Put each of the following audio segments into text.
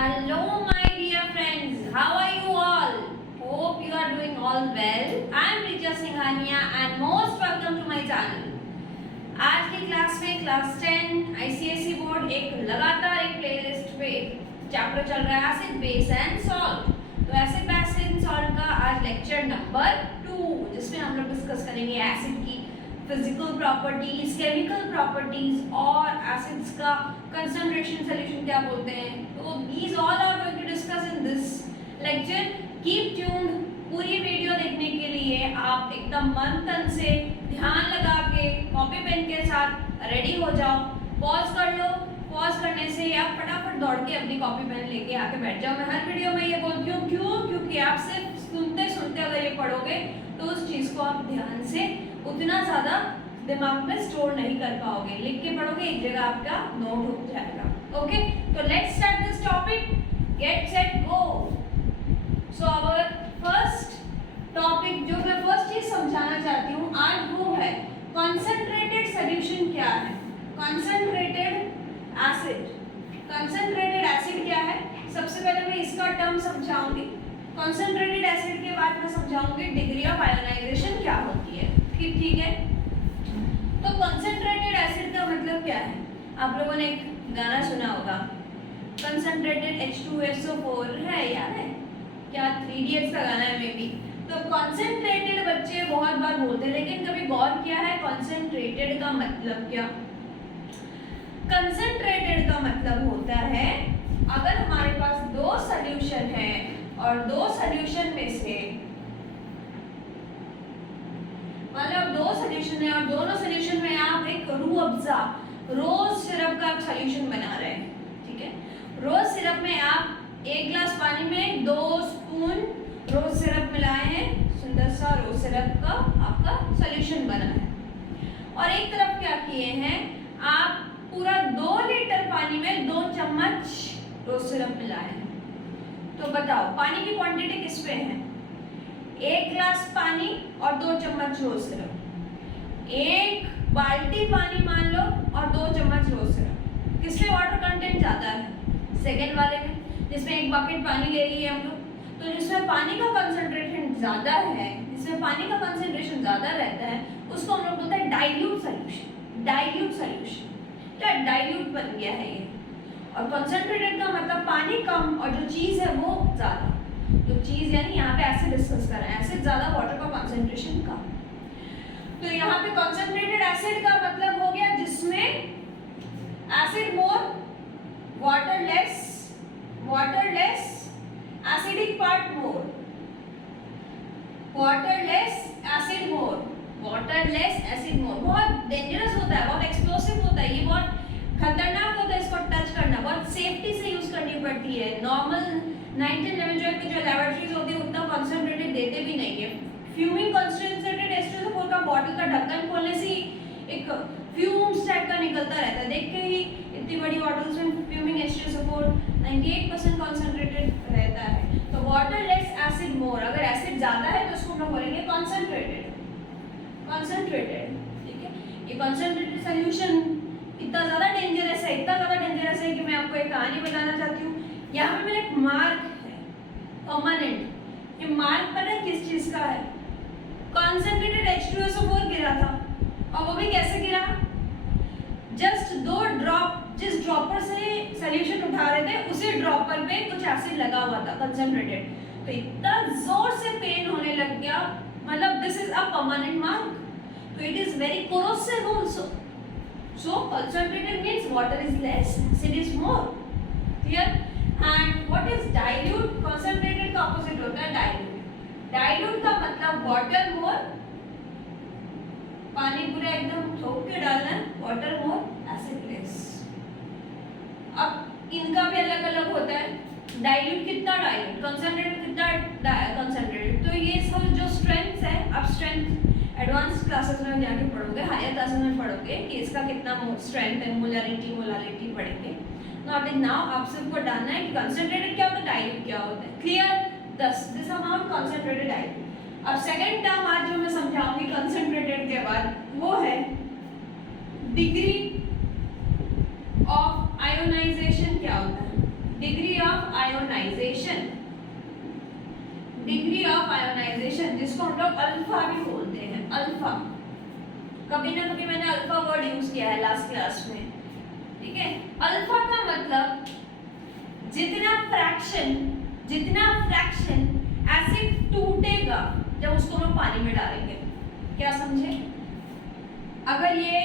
Hello, my dear friends. How are you all? Hope you are doing all well. I am Richa Singhania and most welcome to my channel. आज की class में class 10 ICSE board एक लगातार एक playlist पे chapter चल रहा है एसिड बेस एंड सॉल्ट। तो एसिड बेस एंड सॉल्ट का आज लेक्चर नंबर 2 जिसमें हम लोग डिस्कस करेंगे एसिड की फिजिकल प्रॉपर्टीज, केमिकल प्रॉपर्टीज और एसिड्स का कंसंट्रेशन सॉल्यूशन क्या बोलते हैं। तो these all are going to discuss in this lecture. Keep tuned. पूरी वीडियो देखने के लिए आप एकदम मन तन से ध्यान लगा के कॉपी पेन के साथ रेडी हो जाओ। पॉज कर लो, पॉज करने से आप फटाफट दौड़ के अपनी कॉपी पेन लेके आके बैठ जाओ। मैं हर वीडियो में ये बोलती हूँ क्योंकि आप सिर्फ सुनते सुनते अगर ये पढ़ोगे तो उस चीज़ को आप ध्यान से उतना ज़्यादा दिमाग में स्टोर नहीं कर पाओगे। लिख के पढ़ोगे एक जगह आपका नोट हो जाएगा। ओके, तो let's start this topic. Get set go. So our first topic जो मैं फर्स्ट चीज समझाना चाहती हूँ आज वो है कंसंट्रेटेड सॉल्यूशन क्या है। Concentrated acid. कंसंट्रेटेड एसिड क्या है? सबसे पहले मैं इसका टर्म समझाऊंगी। कंसंट्रेटेड एसिड के बाद मैं समझाऊंगी डिग्री ऑफ आयोनाइजेशन क्या होती है। ठीक है, तो कंसंट्रेटेड एसिड का मतलब क्या है? आप लोगों ने एक गाना सुना होगा, कंसंट्रेटेड H2SO4 है, याद है क्या? 3 Idiots का गाना है मे बी। तो कंसंट्रेटेड बच्चे बहुत बार बोलते हैं, लेकिन कभी गौर किया है कंसंट्रेटेड का मतलब क्या? कंसंट्रेटेड का मतलब होता है अगर हमारे पास 2 सॉल्यूशन है और 2 सॉल्यूशन में से मतलब 2 सॉल्यूशन है और दोनों सॉल्यूशन में आप एक रूह अफ़ज़ा रोज सिरप का सॉल्यूशन बना रहे हैं। ठीक है, रोज सिरप में आप 1 गिलास पानी में 2 स्पून रोज सिरप मिलाए हैं, सुंदर सा रोज सिरप का आपका सॉल्यूशन बना है। और एक तरफ क्या किए हैं, आप पूरा 2 लीटर पानी में 2 चम्मच रोज सिरप मिलाए हैं। तो बताओ पानी की क्वांटिटी किस पे है? 1 गिलास पानी और 2 चम्मच रोज सिरप। 1 बाल्टी पानी मान लो और 2 चम्मच रोज सिरप। किसमें वाटर कंटेंट ज़्यादा है? सेकेंड वाले में, जिसमें 1 बकेट पानी ले लिए हम लोग। तो जिसमें पानी का कंसंट्रेशन ज़्यादा है, जिसमें पानी का कंसंट्रेशन ज़्यादा रहता है, उसको हम लोग बोलते हैं डाइल्यूट सॉल्यूशन। डाइल्यूट सॉल्यूशन क्या डाइल्यूट बन गया है ये। और कंसंट्रेटेड का मतलब पानी कम और जो चीज़ है वो ज़्यादा। तो चीज़ यानी यहाँ पे एसिड डिस्कस कर रहे हैं, एसिड ज़्यादा, वाटर का कंसंट्रेशन कम। तो यहाँ पे कंसंट्रेटेड एसिड का मतलब हो गया जिसमें acid more, water less, acidic part more, water less, acid more, water less, acid more. बहुत डेंजरस होता है, बहुत एक्सप्लोसिव होता है, ये बहुत खतरनाक होता है। इसको टच करना बहुत सेफ्टी से यूज करनी पड़ती है। नॉर्मल 1911 की जो लैबोरेटरीज होती है उतना कंसंट्रेटेड देते भी नहीं है। फ्यूमिंग कंसंट्रेटेड H2SO4 का बॉटल का ढक्कन खोलने से एक फ्यूम्स टाइप का निकलता रहता है। देख के ही इतनी बड़ी बॉटल्स में फ्यूमिंग H2SO4 98% कंसंट्रेटेड रहता है। तो वाटर लेस, एसिड मोर। अगर एसिड ज़्यादा है तो उसको हम लोग बोलेंगे कंसंट्रेटेड। ठीक है, ये कंसंट्रेटेड सॉल्यूशन इतना ज़्यादा डेंजरस है, इतना ज़्यादा डेंजरस है कि मैं आपको एक कहानी बताना चाहती हूँ। यहाँ पे मेरा एक मार्क है परमानेंट। ये मार्क पता है किस चीज़ का है? कंसंट्रेटेड H2SO4 गिरा था, और वो भी कैसे गिरा? जस्ट 2 ड्रॉप, जिस ड्रॉपर से सॉल्यूशन उठा रहे थे उसी ड्रॉपर पे कुछ एसिड लगा हुआ था कंसंट्रेटेड। तो इतना जोर से पेन होने लग गया, मतलब this is a permanent mark. तो it is very corrosive also. So concentrated means water is less, acid is more. Clear? And what is dilute? Concentrated का ऑपोजिट होता है डाइल्यूट। डाइल्यूट का मतलब वाटर मोर, पानी पूरा एकदम ठोक के डालना है, वाटर मोर, एसिड लेस। अब इनका भी अलग अलग होता है। डाइल्यूट कितना डाइल्यूट, कंसंट्रेटेड कितना कंसंट्रेटेड। तो ये सब जो स्ट्रेंथ है, आप स्ट्रेंथ एडवांस क्लासेस में जाके पढ़ोगे, हायर क्लासेस में पढ़ोगे कि इसका कितना स्ट्रेंथ है, मोलारिटी पढ़ेंगे। नॉट इन नाउ, आप सबको जानना है कि कंसंट्रेटेड क्या होता है, डाइल्यूट क्या होता है। Clear? This amount concentrated dilute. अब सेकंड टर्म आज जो मैं समझाऊंगी कंसंट्रेटेड के बाद वो है डिग्री ऑफ आयोनाइजेशन क्या होता है। Degree of ionisation, degree of ionisation, जिसको हम लोग अल्फा भी बोलते हैं, अल्फा। कभी ना कभी मैंने अल्फा वर्ड यूज किया है लास्ट क्लास में, ठीक है। अल्फा का मतलब जितना फ्रैक्शन एसिड टूटेगा जब उसको हम पानी में डालेंगे। क्या समझे? अगर ये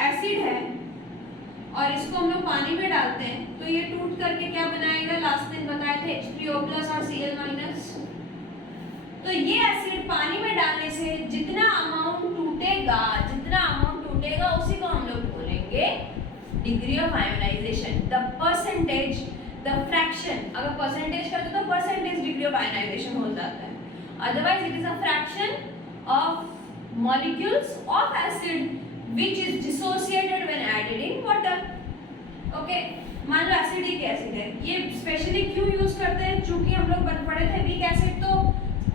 एसिड है और इसको हम लोग पानी में डालते हैं तो ये टूट करके क्या बनाएगा? लास्ट दिन बताए थे H3O+ और Cl-। तो ये एसिड पानी में डालने से जितना अमाउंट टूटेगा उसी को हम लोग बोलेंगे degree of ionisation. The percentage, the fraction, अगर परसेंटेज करते तो परसेंटेज डिग्री ऑफ आयोनाइजेशन हो जाता है, otherwise it is a fraction of molecules of acid which is dissociated when added in water। Okay, मान लो एसिडिक एसिड है, ये स्पेशली क्यों यूज करते हैं? क्योंकि हम लोग पढ़े थे वीक एसिड तो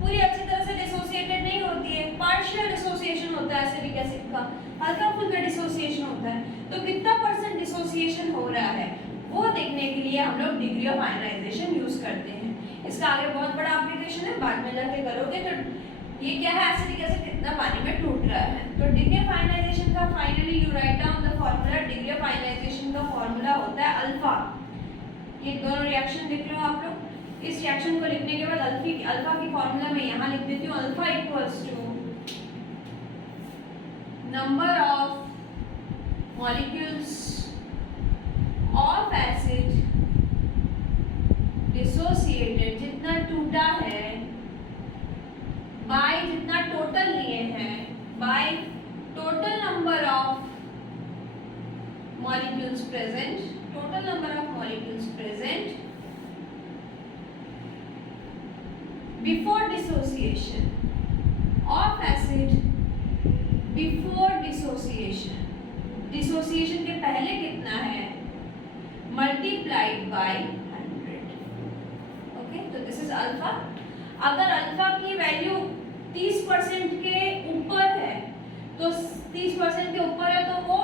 पूरी अच्छी तरह से डिसोसिएटेड नहीं होती है, पार्शियल डिसोसिएशन होता है एसिडिक एसिड का, हल्का फुल्का डिसोसिएशन होता है। तो कितना परसेंट डिसोसिएशन हो रहा है वो देखने के लिए हम लोग डिग्री ऑफ आयोनाइजेशन यूज करते हैं। इसका आगे बहुत बड़ा एप्लीकेशन है, बाद में जाके करोगे। तो ये क्या है? एसिडिक एसिड कितना पानी में टूट रहा है। तो डिग्री ऑफ आयोनाइजेशन का finally you write down the formula. Degree of ionisation का फार्मूला होता है अल्फा। ये दोनों रिएक्शन लिख लो आप लोग। इस रिएक्शन को लिखने के बाद अल्फा की फार्मूला में यहाँ लिख देती हूँ, alpha equals to number of molecules of acid dissociated, जितना टूटा है, बाय जितना टोटल लिए हैं, by total number of molecules present, total number of molecules present before dissociation of acid, before dissociation, dissociation के पहले कितना है, मल्टीप्लाइड बाय 100। ओके, तो दिस इज अल्फा। अगर अल्फा की वैल्यू 30% के ऊपर है, तो 30% के ऊपर है तो वो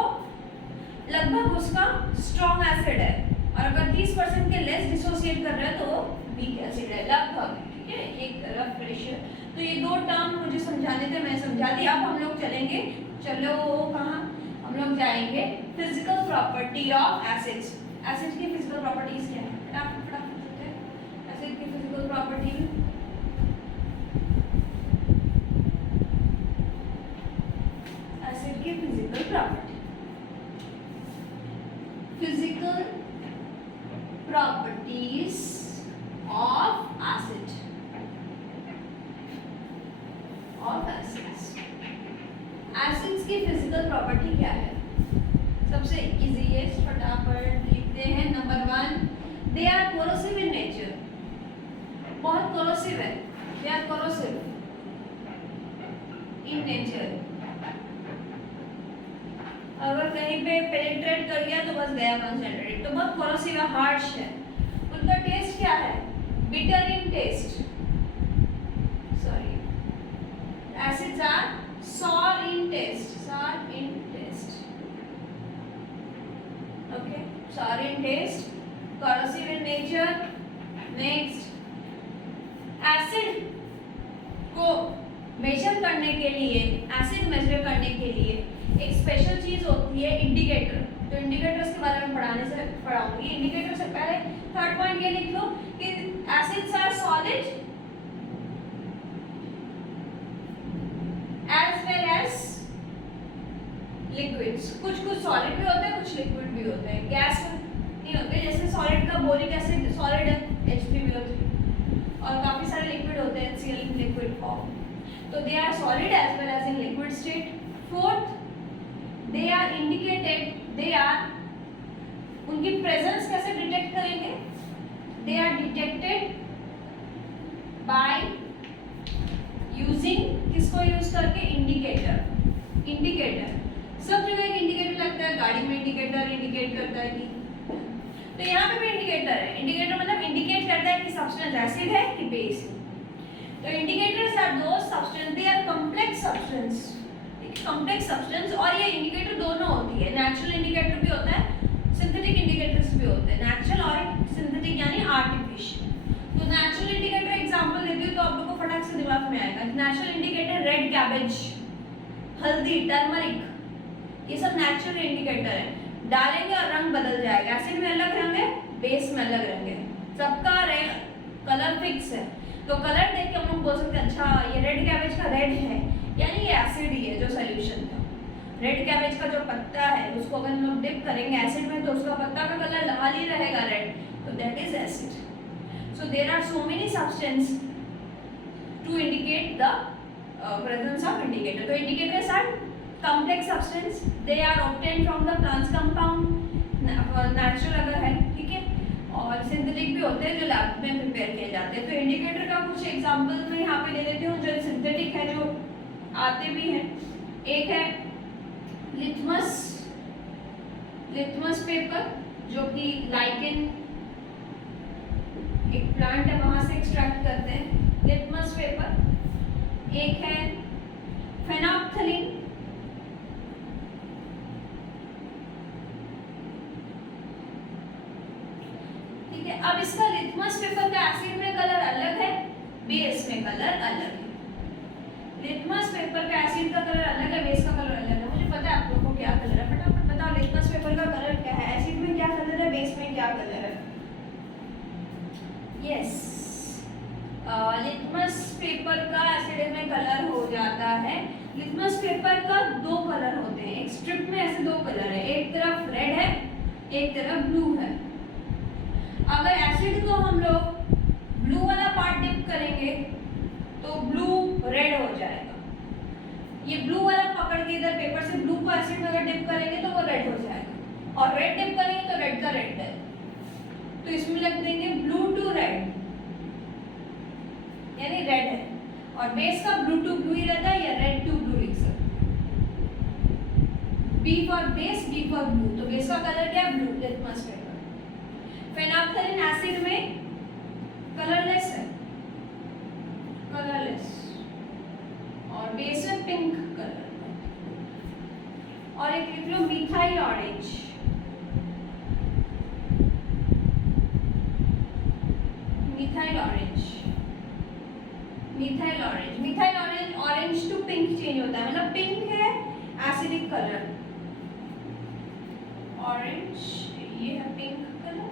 लगभग उसका स्ट्रॉन्ग एसिड है, और अगर 30% के लेस डिसोसिएट कर रहा है तो वो वीक एसिड है लगभग, ठीक है। एक रफ रेशियो। तो ये दो टर्म मुझे समझाने थे, मैं समझा दी। अब हम लोग चलेंगे, चलो कहाँ हम लोग जाएंगे? Physical property of acids. Acid की फिजिकल प्रॉपर्टीज क्या है? फटाफट एसिड की physical property, physical property, physical properties of acid, of acids. Acids की फिजिकल प्रॉपर्टी क्या है? सबसे इजीएस्ट, फटाफट लिखते हैं। Number 1, they are corrosive in nature. बहुत कोरोसिव है, they are corrosive in nature. अगर कहीं पे पेनिट्रेट कर गया तो बस गया कंसंट्रेट। तो बहुत कोरोसिव है, हार्श है। उनका टेस्ट क्या है? Bitter in taste, sorry, acids are sour in taste, sour in taste, okay, sour in taste, corrosive in nature. Next, acid को मेजर करने के लिए, एसिड मेजर करने के लिए एक स्पेशल चीज होती है, इंडिकेटर। तो इंडिकेटर्स के बारे में पढ़ाऊंगी। इंडिकेटर से पहले थर्ड पॉइंट ये लिख लो कि acids are solid as well as liquids। कुछ सॉलिड भी होते हैं, कुछ लिक्विड भी होते हैं, गैस नहीं होते। जैसे सॉलिड का बोरिक एसिड सॉलिड है, H3BO3, और काफी सारे लिक्विड होते हैं, HCl इन लिक्विड फॉर्म। तो they are solid as well as in liquid state. Fourth, they are indicated, they are, उनकी प्रेजेंस कैसे डिटेक्ट करेंगे? They are detected by using, किसको यूज करके? इंडिकेटर। इंडिकेटर सब जगह एक इंडिकेटर लगता है, गाड़ी में इंडिकेटर इंडिकेट करता है कि, तो यहाँ पे भी इंडिकेटर है। इंडिकेटर मतलब इंडिकेट करता है कि सब्सटेंस एसिड है कि बेस है। तो indicators are those substance, they are complex substance, complex substance. और ये इंडिकेटर दोनों होती है, नेचुरल इंडिकेटर भी होता है, सिंथेटिक इंडिकेटर्स भी होते हैं। नेचुरल और सिंथेटिक यानी आर्टिफिशियल। नेचुरल इंडिकेटर एग्जांपल देती हूँ तो आप लोगों को फटाक से दिमाग में आएगा। नेचुरल इंडिकेटर रेड कैबेज, हल्दी, टर्मरिक, ये सब नेचुरल इंडिकेटर है। डालेंगे और रंग बदल जाएगा। एसिड में अलग रंग है, बेस में अलग रंग है, सबका कलर फिक्स है। तो कलर देख के हम लोग बोल सकते हैं अच्छा ये रेड कैबेज का रेड है, यानी ये एसिड ही है जो सोल्यूशन था। रेड कैबेज का जो पत्ता है उसको अगर हम लोग डिप करेंगे एसिड में तो उसका पत्ता का कलर लाल ही रहेगा, रेड, तो that is acid. So there are so many substances to indicate the presence of indicator. So indicators are complex substance. They are obtained from the plants compound. Natural अगर है, ठीक है, और सिंथेटिक भी होते हैं जो लैब में प्रिपेयर किए जाते हैं। तो इंडिकेटर का कुछ एग्जांपल मैं यहाँ पे दे देती हूँ जो सिंथेटिक है, जो आते भी हैं। एक है लिथमस पेपर, जो कि लाइकेन एक प्लांट है वहां से एक्सट्रैक्ट करते हैं, लिथमस पेपर। एक है फेनोप्थलीन, ठीक है। अब इसका लिथमस पेपर का एसिड में कलर अलग है, बेस में कलर अलग है। लिथमस पेपर का एसिड का कलर अलग है, बेस का कलर अलग है। मुझे पता है आप लोगों को क्या कलर है, फटाफट बताओ लिथमस पेपर का कलर क्या है, एसिड में क्या कलर है, बेस में क्या कलर है। यस, लिथमस पेपर का एसिड में कलर हो जाता है। लिथमस पेपर का दो कलर होते हैं, एक स्ट्रिप में ऐसे दो कलर है, एक तरफ रेड है, एक तरफ ब्लू है। अगर एसिड को हम लोग ब्लू वाला पार्ट डिप करेंगे तो ब्लू रेड हो जाएगा। ये ब्लू वाला पकड़ के इधर पेपर से ब्लू को एसिड में अगर डिप करेंगे तो वो रेड हो जाएगा, और रेड डिप करेंगे तो रेड का रेड है। तो इसमें लिख देंगे ब्लू टू रेड, यानी रेड है, और बेस का ब्लू टू ब्लू ही रहता है, या रेड टू ब्लू लिख सकते हैं। B for base, B for blue, तो बेस का कलर क्या है, blue, litmus paper. Phenolphthalein acid में कलरलेस है, कलरलेस, और बेस में पिंक कलर। और एक लिख लो methyl orange, methyl orange, methyl orange, methyl orange, orange to pink change होता है, मतलब पिंक है एसिडिक कलर, ऑरेंज, ये है पिंक कलर,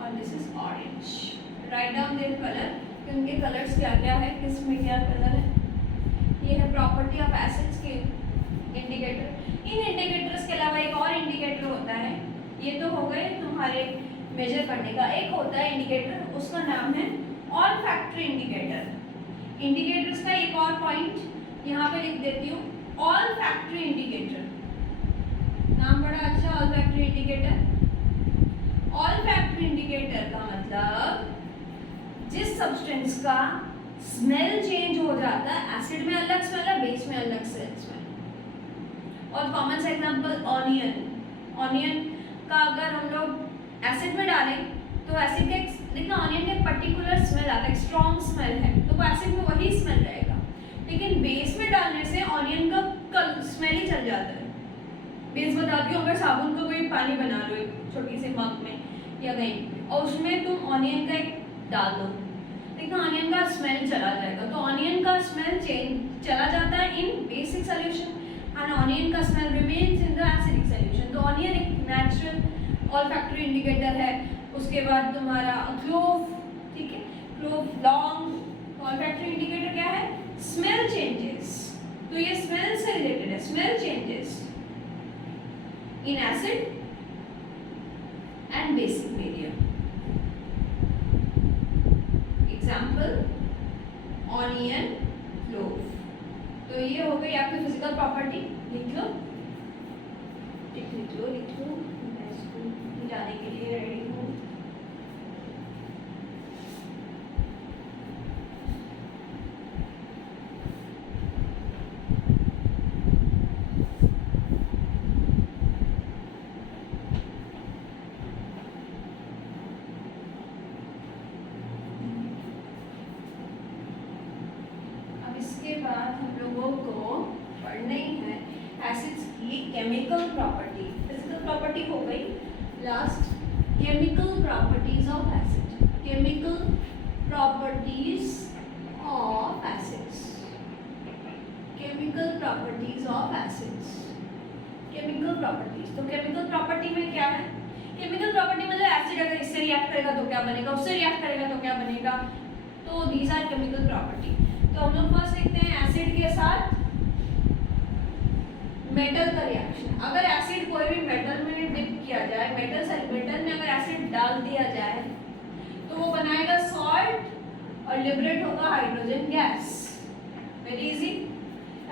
और this is orange. Write down their colour, इनके कलर्स क्या क्या है, किसमें क्या कलर है। ये है प्रॉपर्टी ऑफ एसिड्स के इंडिकेटर। इन इंडिकेटर्स के अलावा एक और इंडिकेटर होता है, ये तो हो गए तुम्हारे मेजर करने का। एक होता है इंडिकेटर, उसका नाम है ऑलफैक्टरी इंडिकेटर। इंडिकेटर्स का एक और पॉइंट यहाँ पे लिख देती हूँ, ऑलफैक्टरी इंडिकेटर, नाम बड़ा अच्छा, ऑलफैक्टरी इंडिकेटर। ऑलफैक्टरी इंडिकेटर का मतलब जिस सब्सटेंस का स्मेल चेंज हो जाता है, एसिड में अलग स्मेल है, बेस में अलग स्मेल। और कॉमन सा एग्जांपल ऑनियन। ऑनियन का अगर हम लोग एसिड में डालें तो एसिड के देखना ऑनियन के पर्टिकुलर स्मेल आता है, स्ट्रॉन्ग स्मेल है, तो वो एसिड में वही स्मेल रहेगा। लेकिन बेस में डालने से ऑनियन का स्मेल ही चल जाता है। बेस बताती हूँ, अगर साबुन को कोई पानी बना लो एक छोटी सी मग में या कहीं, और उसमें तुम ऑनियन का एक डाल दो, देखना ऑनियन का स्मेल चला जाएगा। तो ऑनियन का स्मेल चेंज चला जाता है इन बेसिक सोल्यूशन, एंड ऑनियन का smell remains in the acidic solution. तो ऑनियन एक नेचुरल ऑलफैक्टरी इंडिकेटर है। उसके बाद तुम्हारा क्लोव, ठीक है, क्लोव लॉन्ग ऑलफैक्टरी इंडिकेटर क्या है, स्मेल चेंजेस। तो ये स्मेल से रिलेटेड है, smell changes in acid and basic medium. Example onion, clove. तो ये हो गई आपकी फिजिकल प्रॉपर्टी। लिख लो, लिख लो, लिख लो, मैं स्कूल जाने के लिए रेडी हूँ। इसके बाद हम लोगों को पढ़ना ही है एसिड्स की केमिकल प्रॉपर्टी। फिजिकल प्रॉपर्टी हो गई, last chemical properties of acid. Chemical properties of acids. Chemical properties, तो केमिकल प्रॉपर्टी में क्या है? केमिकल प्रॉपर्टी मतलब एसिड अगर इससे रिएक्ट करेगा तो क्या बनेगा, उससे रिएक्ट करेगा तो क्या बनेगा, तो दीज आर केमिकल प्रॉपर्टी। तो हम लोग फर्स्ट देखते हैं एसिड के साथ मेटल का रिएक्शन। अगर एसिड कोई भी मेटल में डिप किया जाए, मेटल में अगर एसिड डाल दिया जाए तो वो बनाएगा सॉल्ट और लिबरेट होगा hydrogen gas. Very easy.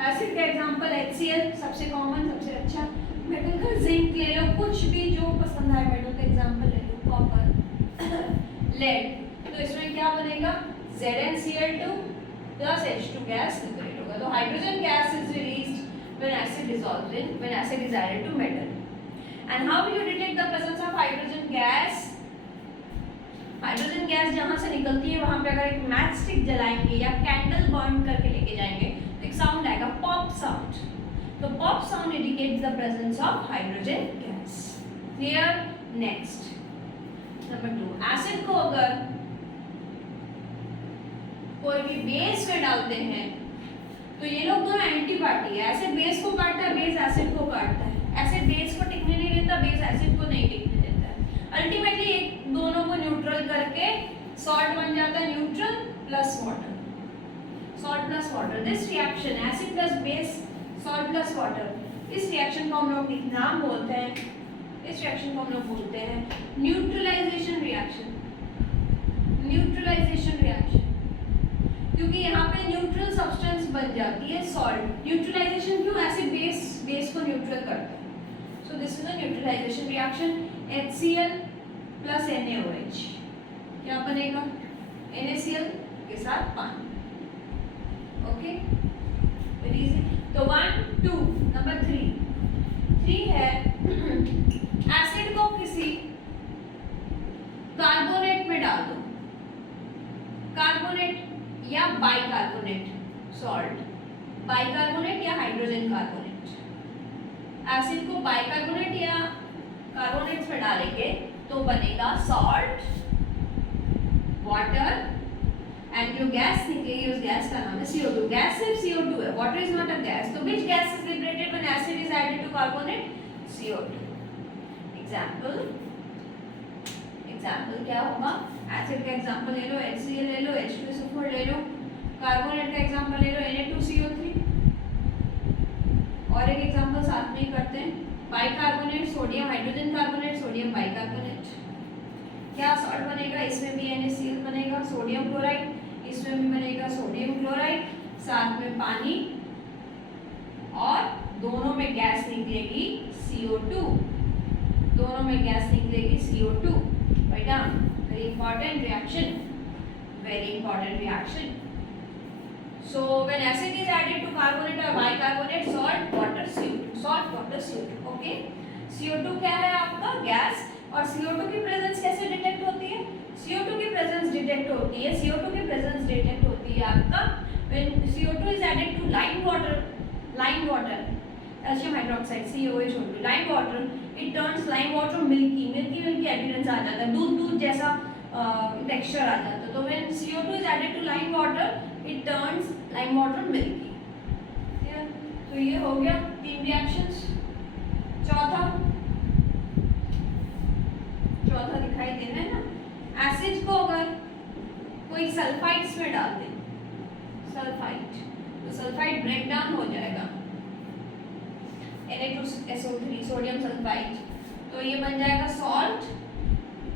Acid का एग्जांपल HCl सबसे कॉमन, सबसे अच्छा। मेटल का जिंक ले लो, कुछ भी जो पसंद आए मेटल का एग्जांपल ले लो, कॉपर, लेड। तो इसमें क्या बनेगा, ZnCl2 plus H2 gas liberate होगा। तो hydrogen gas is released when acid is added to metal. And how will you detect the presence of hydrogen gas? Hydrogen gas जहां से निकलती है वहां पे अगर एक मैच स्टिक जलाएंगे या कैंडल बर्न करके लेके जाएंगे तो एक साउंड आएगा, पॉप साउंड। तो pop sound indicates the presence of hydrogen gas. Clear? Next number 2, acid को अगर कोई भी बेस में डालते हैं तो ये लोग दोनों एंटी पार्टी है। एसिड बेस को काटता है, बेस एसिड को काटता है। एसिड बेस को टिकने नहीं देता, बेस एसिड को नहीं टिकने देता है। अल्टीमेटली एक दोनों को न्यूट्रल करके सॉल्ट बन जाता है, neutral plus water, salt plus water. This reaction acid plus base, salt plus water, इस रिएक्शन को हम लोग नाम बोलते हैं, इस रिएक्शन को हम लोग बोलते हैं न्यूट्रलाइजेशन रिएक्शन। न्यूट्रलाइजेशन रिएक्शन क्योंकि यहाँ पे न्यूट्रल सब्सटेंस बन जाती है सॉल्ट। न्यूट्रलाइजेशन क्यों? एसिड बेस को न्यूट्रल करता है। So this is a neutralisation reaction. HCl plus NaOH क्या बनेगा, NaCl के साथ पानी। Okay, very easy. तो 1 2 नंबर 3 है एसिड को किसी कार्बोनेट में डाल दो, कार्बोनेट या बाइकार्बोनेट सॉल्ट, बाइकार्बोनेट या हाइड्रोजन कार्बोनेट। एसिड को बाइकार्बोनेट या कार्बोनेट्स में डालेंगे तो बनेगा सॉल्ट, वाटर एंड जो गैस निकलेगी उस गैस का नाम है CO2। गैस सिर्फ CO2 है, water is not a gas. तो which gas is liberated when acid is added to carbonate? CO2। Example क्या होगा? एसिड का एग्जांपल ले लो, HCl ले लो, H2SO4 ले लो, कार्बोनेट का एग्जांपल ले लो, Na2CO3। और एक एग्जांपल साथ में ही करते हैं, bicarbonate, sodium hydrogen carbonate, sodium bicarbonate. क्या सॉल्ट बनेगा? इसमें भी NaCl बनेगा, सोडियम क्लोराइड, इसमें भी बनेगा सोडियम क्लोराइड, साथ में पानी, और दोनों में गैस निकलेगी CO2, दोनों में गैस निकलेगी CO2। Write down. Very important reaction, very important reaction. So when acid is added to carbonate or bicarbonate, salt, water, CO2, salt, water, CO2. Okay, CO2 क्या है आपका? गैस। और CO2 की presence कैसे detect होती है? CO2 की presence detect होती है, CO2 की प्रेजेंस डिटेक्ट होती है आपका when CO2 is added to lime water, calcium hydroxide COH2, lime water, it turns lime water milky appearance आ जाता है, दूध जैसा टेक्सचर आ जाता है। तो when CO2 is added to lime water, it turns lime water milky। तो ये हो गया 3 रिएक्शंस। चौथा दिखाई दे रहा है ना, एसिड को अगर कोई सल्फाइड्स में डाल दे, सल्फाइड, तो सल्फाइड ब्रेक डाउन हो जाएगा, Na2SO3 सोडियम सल्फाइड। तो ये बन जाएगा salt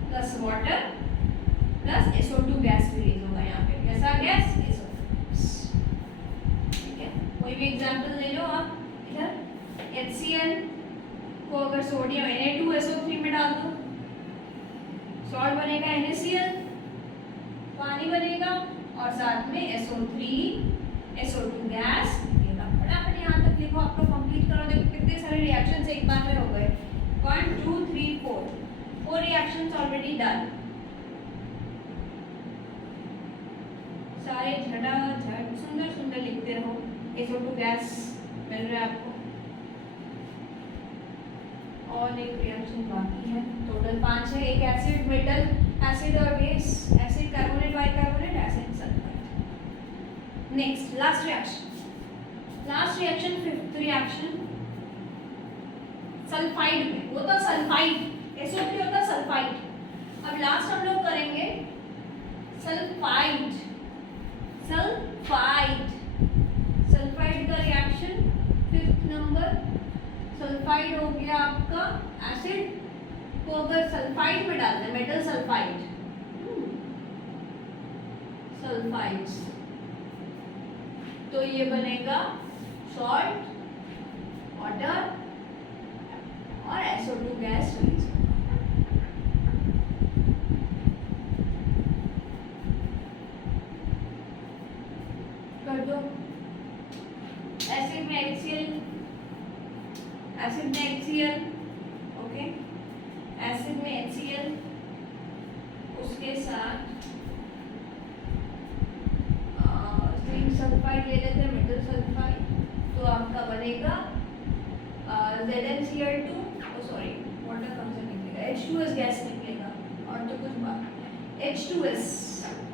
plus water plus SO2 gas release होगा यहाँ पे। कैसा गैस? SO2। ठीक है, कोई भी एग्जांपल ले लो आप। इधर HCl को अगर सोडियम Na2SO3 में डाल दो, सॉल्ट बनेगा NaCl, पानी बनेगा और साथ में SO2 गैस निकलेगा। फटाफट यहाँ तक लिखो, आप लोग कंप्लीट करो। देखो कितने सारे रिएक्शंस एक बार में हो गए। 1 2 3 4 रिएक्शंस ऑलरेडी डन। सारे झटाझट सुंदर लिखते रहो। SO2 गैस मिल रहा है आपको, और एक रिएक्शन बाकी है। टोटल 5 है। एक एसिड मेटल, एसिड और base, acid carbonate bicarbonate, acid sulphide. Next last last reaction, fifth reaction sulphide में, वो था सल्फाइड, SO3 होता सल्फाइड। अब लास्ट हम लोग करेंगे सल्फाइड, सल्फाइड, सल्फाइड का रिएक्शन फिफ्थ नंबर। सल्फाइड हो गया आपका एसिड को अगर सल्फाइड में डालते हैं, मेटल सल्फाइड, सल्फाइड्स, तो ये बनेगा सॉल्ट, वाटर और SO2 गैस रिलीज होगा। कर दो। एसिड में HCl, एसिड में HCl, ओके, एसिड में HCl, उसके साथ जिंक सल्फाइड ले लेते हैं, मेटल सल्फाइड, तो आपका बनेगा ZnCl2, सॉरी वाटर कम से निकलेगा, H2S गैस निकलेगा, और तो कुछ बात H2S,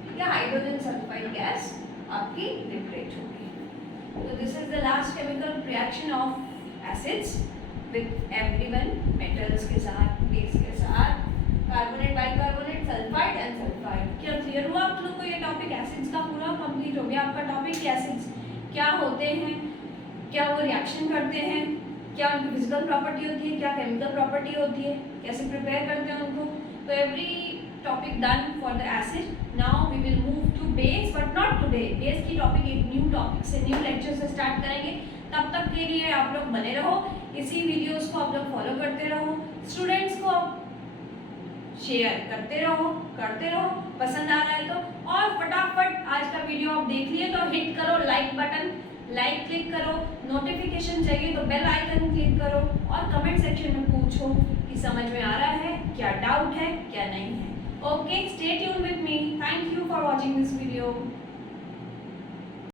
ठीक है, हाइड्रोजन सल्फाइड गैस आपकी लिबरेट होगी। तो this is the last chemical reaction of acids with everyone, metals के साथ, बेस के साथ, carbonate, bicarbonate, sulphide and sulphide. क्या क्लियर हुआ आप लोग को? ये टॉपिक एसिड्स का पूरा कंप्लीट हो गया आपका टॉपिक। एसिड्स क्या होते हैं, क्या वो रिएक्शन करते हैं, क्या उनकी फिजिकल प्रॉपर्टी होती है, क्या केमिकल प्रॉपर्टी होती है, कैसे प्रिपेयर करते हैं उनको। तो every topic done for the acid. Now we will move to base, but not today. Base की टॉपिक एक न्यू टॉपिक से, न्यू लेक्चर से स्टार्ट करेंगे। तब तक के लिए आप लोग बने रहो, इसी वीडियोस को आप लोग फॉलो करते रहो, स्टूडेंट्स को शेयर करते रहो, पसंद आ रहा है तो। और फटाफट आज का वीडियो आप देख लिए तो हिट करो लाइक बटन, लाइक क्लिक करो, नोटिफिकेशन चाहिए तो बेल आइकन क्लिक करो, और कमेंट सेक्शन में पूछो कि समझ में आ रहा है, क्या डाउट है, क्या नहीं है। Okay, stay tune with me. Thank you for watching this video.